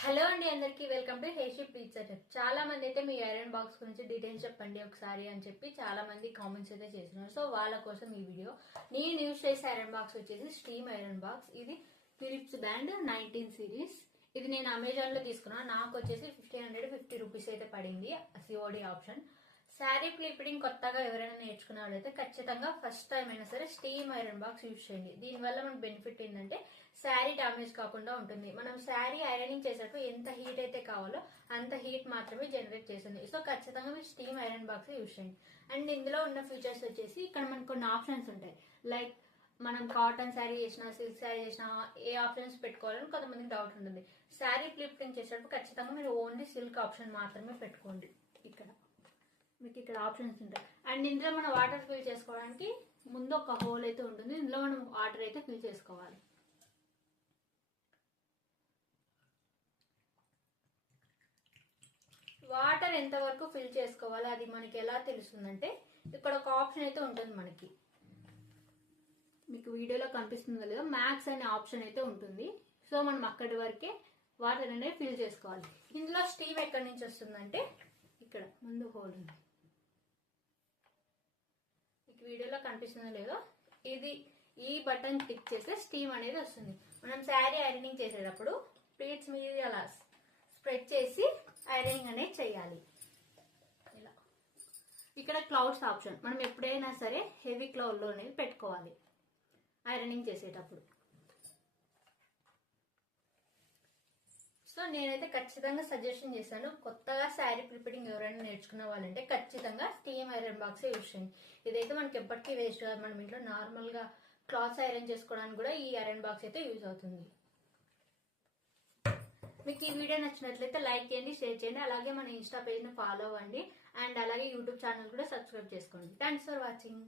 Hello అండి, అందరికి welcome to హేషి pizza. చాలా మంది అయితే మీ ఐరన్ బాక్స్ గురించి డీటెయిల్స్ చెప్పండి ఒకసారి అని చెప్పి చాలా మంది కామెంట్స్ అయితే చేస్తున్నారు. సో వాళ్ళ కోసం ఈ వీడియో. నేను యూజ్ చేసే ఐరన్ బాక్స్ వచ్చేసి స్టీమ్ ఐరన్ బాక్స్. ఇది ఫిలిప్స్ బ్రాండ్ 19 సిరీస్. ఇది నేను అమెజాన్ లో తీసుకున్నాను. నాకు వచ్చేసి 1550 రూపీస్ అయితే పడింది, సిఓడి ఆప్షన్. శారీ ప్లీపిడింగ్ కొత్తగా ఎవరైనా నేర్చుకునే వాళ్ళైతే ఖచ్చితంగా ఫస్ట్ టైం అయినా సరే స్టీమ్ ఐరన్ బాక్స్ యూజ్ చేయండి. దీనివల్ల మనకు బెనిఫిట్ ఏంటంటే శారీ డామేజ్ కాకుండా ఉంటుంది. మనం శారీ ఐరనింగ్ చేసేటప్పుడు ఎంత హీట్ అయితే కావాలో అంత హీట్ మాత్రమే జనరేట్ చేస్తుంది. సో ఖచ్చితంగా మీరు స్టీమ్ ఐరన్ బాక్స్ యూజ్ చేయండి. అండ్ ఇందులో ఉన్న ఫీచర్స్ వచ్చేసి ఇక్కడ మనకు కొన్ని ఆప్షన్స్ ఉంటాయి. లైక్ మనం కాటన్ శారీ చేసినా, సిల్క్ శారీ చేసినా ఏ ఆప్షన్స్ పెట్టుకోవాలని కొంతమందికి డౌట్ ఉంటుంది. శారీ ప్లీపిడింగ్ చేసేటప్పుడు ఖచ్చితంగా మీరు ఓన్లీ సిల్క్ ఆప్షన్ మాత్రమే పెట్టుకోండి. ఇక్కడ మీకు ఇక్కడ ఆప్షన్స్ ఉంటాయి. అండ్ ఇందులో మనం వాటర్ ఫిల్ చేసుకోవడానికి ముందు ఒక హోల్ అయితే ఉంటుంది. ఇందులో మనం వాటర్ అయితే ఫిల్ చేసుకోవాలి. వాటర్ ఎంతవరకు ఫిల్ చేసుకోవాలో అది మనకి ఎలా తెలుస్తుందంటే ఇక్కడ ఒక ఆప్షన్ అయితే ఉంటుంది మనకి. మీకు వీడియోలో కనిపిస్తుందో లేదో మ్యాక్స్ అనే ఆప్షన్ అయితే ఉంటుంది. సో మనం అక్కడి వరకే వాటర్ అనేది ఫిల్ చేసుకోవాలి. ఇందులో స్టీమ్ ఎక్కడి నుంచి వస్తుందంటే ఇక్కడ ముందు హోల్ ఉంది. మీకు వీడియోలో కనిపిస్తుందో లేదో ఈ బటన్ క్లిక్ చేస్తే స్టీమ్ అనేది వస్తుంది. మనం శారీ ఐరనింగ్ చేసేటప్పుడు ప్లీట్స్ మీద అలా స్ప్రెడ్ చేసి ఐరనింగ్ అనేది చేయాలి. ఇలా ఇక్కడ క్లౌడ్స్ ఆప్షన్ మనం ఎప్పుడైనా సరే హెవీ క్లౌడ్ లో అనేది పెట్టుకోవాలి ఐరనింగ్ చేసేటప్పుడు. సో నేనైతే ఖచ్చితంగా సజెషన్ చేశాను, కొత్తగా శారీ ప్రిపేరింగ్ ఎవరైనా నేర్చుకున్న వాళ్ళంటే ఖచ్చితంగా స్టీమ్ ఐరన్ బాక్స్ యూజ్ చేయండి. ఇదైతే మనకి ఎప్పటికీ వేస్ట్ కాదు. మనం ఇంట్లో నార్మల్ గా క్లాత్స్ ఐరన్ చేసుకోవడానికి కూడా ఈ ఐరన్ బాక్స్ అయితే యూజ్ అవుతుంది. మీకు ఈ వీడియో నచ్చినట్లయితే లైక్ చేయండి, షేర్ చేయండి. అలాగే మన ఇన్స్టా పేజ్ ని ఫాలో అవ్వండి. అండ్ అలాగే యూట్యూబ్ ఛానల్ కూడా సబ్స్క్రైబ్ చేసుకోండి. Thanks for watching.